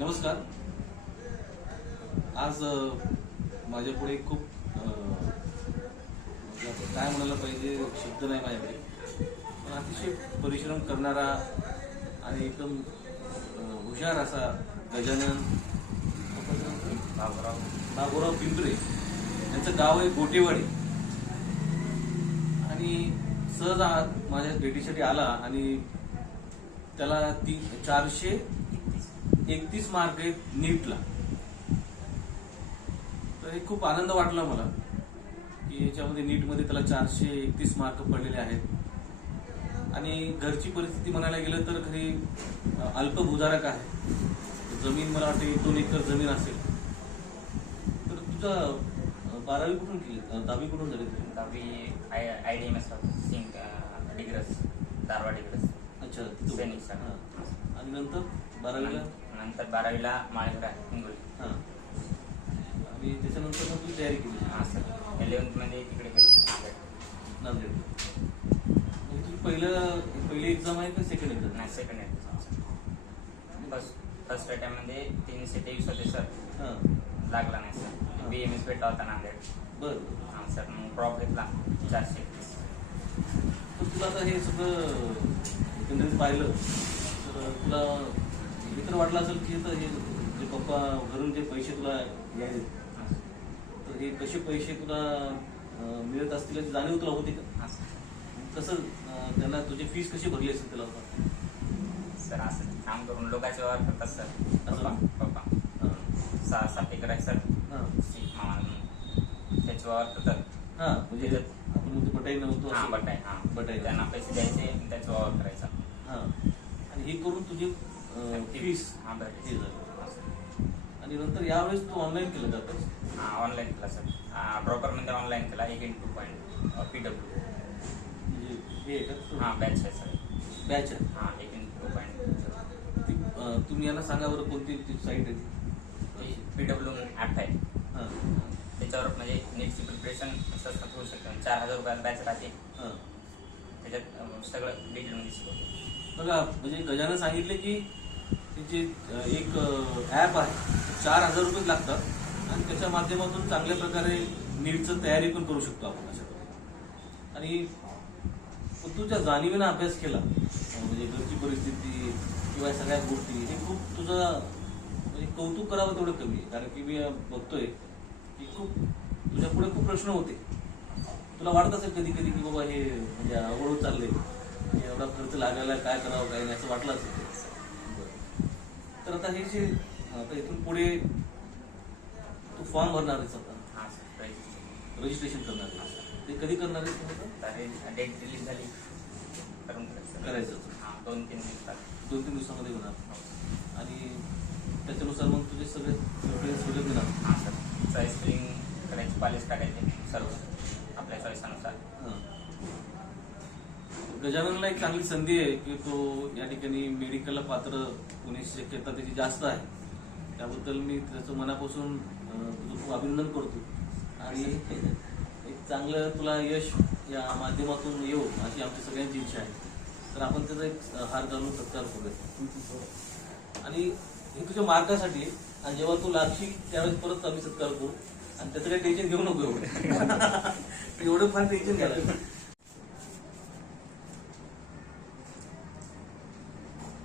नमस्कार. आज माझ्या पुढे खूप काय म्हणायला पाहिजे शब्द नाही माझ्याकडे. पण अतिशय परिश्रम करणारा आणि एकदम हुशार असा गजानन बाबूराव बाबूराव पिंपरे. यांचं गाव आहे गोटेवाडी. आणि सहज आ- माझ्या भेटीसाठी आला आणि त्याला तीन चारशे एकतीस मार्क आहेत नीटला. तर हे खूप आनंद वाटला मला की याच्यामध्ये नीटमध्ये त्याला चारशे एकतीस मार्क पडलेले आहेत. आणि घरची परिस्थिती म्हणायला गेलं तर खरी अ, अल्पभूधारक आहे. जमीन मला वाटतं दोन एकर जमीन असेल. तर तुझा बारावी कुठून केली? दहावी कुठून झाली तुझी? दहावी I I D M S Singh Digras Darwha Digras. अच्छा. सैनिक. आणि नंतर बारावीला? नंतर बारावीला माळेघर आहे हिंगोली. हां. आणि त्याच्यानंतर मग तुझी तयारी केली. हां सर. इलेवन्थमध्ये तिकडे गेलो सर नांदेड. तुझी पहिलं पहिली एक्झाम आहे का सेकंड एक्झाम नाही सेकंड इयर फर्स्ट फर्स्ट अटेम्प्टमध्ये तीनशे तेवीस होते सर. हां. लागला नाही सर. बी एम एस भेटला होता नांदेड. बरं. हां सर. मग ड्रॉप घेतला चारशे एकतीस. तर तुला आता हे सगळं एकंदरीत पाहिलं. तर तुला हे तर वाटलं असेल की आता हे जे पप्पा घरून जे पैसे तुला यायचे तर हे कसे पैसे तुला मिळत असतील याची जाणीव तुला होती का? कसं त्यांना तुझी फीस कशी भरली असेल त्याला? सर असं काम करून लोकांचे व्यवहार करतात सर. असं? पप्पा सहा सात एकर आहे सर. हां. त्याचे व्यवहार करतात. हां म्हणजे आपण म्हणतो पटाई नव्हतो हां. बटाई हां. बटाई. त्यांना पैसे द्यायचे त्याचा व्यवहार करायचा. हां. आणि हे करून तुझी फीस हां हे आणि नंतर यावेळेस तू ऑनलाईन केलं जातं. हां ऑनलाईन केला सर ड्रॉपरमध्ये ऑनलाईन केला एक in two point P W म्हणजे हे आहे का हां बॅच आहे सर बॅच आहे? हां एक इन टू पॉईंट तुम्ही यांना सांगा बरं कोणती ती साईट आहे पी डब्ल्यू ॲप आहे. हां. त्याच्यावर म्हणजे नीटची प्रिपरेशन सहज होऊ शकतं. चार हजार रुपयाला बॅच राहते. हां. त्याच्यात सगळं डिटेलमध्ये शिकवतो. बघा म्हणजे गजानं सांगितले की जे एक ॲप आहे. चार हजार रुपये लागतात. आणि त्याच्या माध्यमातून चांगल्या प्रकारे नीटचं तयारी पण करू शकतो आपण अशा प्रकारे आणि तुझ्या जाणीवेनं अभ्यास केला म्हणजे घरची परिस्थिती किंवा सगळ्या गोष्टी हे खूप तुझं म्हणजे कौतुक करावं तेवढं कमी आहे. कारण की मी बघतोय की खूप तुझ्या पुढे खूप प्रश्न होते. तुला वाटत असेल कधी कधी की बाबा हे म्हणजे अवघड होत चाललंय. एवढा खर्च लागायला काय करावं काय नाही असं वाटलं असेल. तर आता हे जे आता इथून पुढे तू फॉर्म भरणार आहेस आता हां सर. रजिस्ट्रेशन करणार आहेस ते कधी करणार आहेस? तर डेट रिलीज झाली. करून सर. करायचं. हां दोन तीन दिवसात. दोन तीन दिवसामध्ये होणार. आणि त्याच्यानुसार मग तुझे सगळे प्रिफरन्स वगैरे देणार हां सर. फिलिंग करायची कॉलेज काढायचे सर्व. गजाननला एक चांगली संधी आहे की तो या ठिकाणी मेडिकलला पात्र होण्याची शक्यता त्याची जास्त आहे. त्याबद्दल मी त्याचं मनापासून खूप अभिनंदन करतो. आणि एक चांगलं तुला यश या माध्यमातून येऊ अशी आमची सगळ्यांची इच्छा आहे. तर आपण त्याचा एक हार घालून सत्कार करूया. आणि हे तुझ्या मार्कासाठी आणि जेव्हा तू लागशील त्यावेळेस परत आम्ही सत्कार करू. आणि त्याचं काही टेन्शन घेऊ नको एवढं. एवढं फार टेन्शन घ्यायला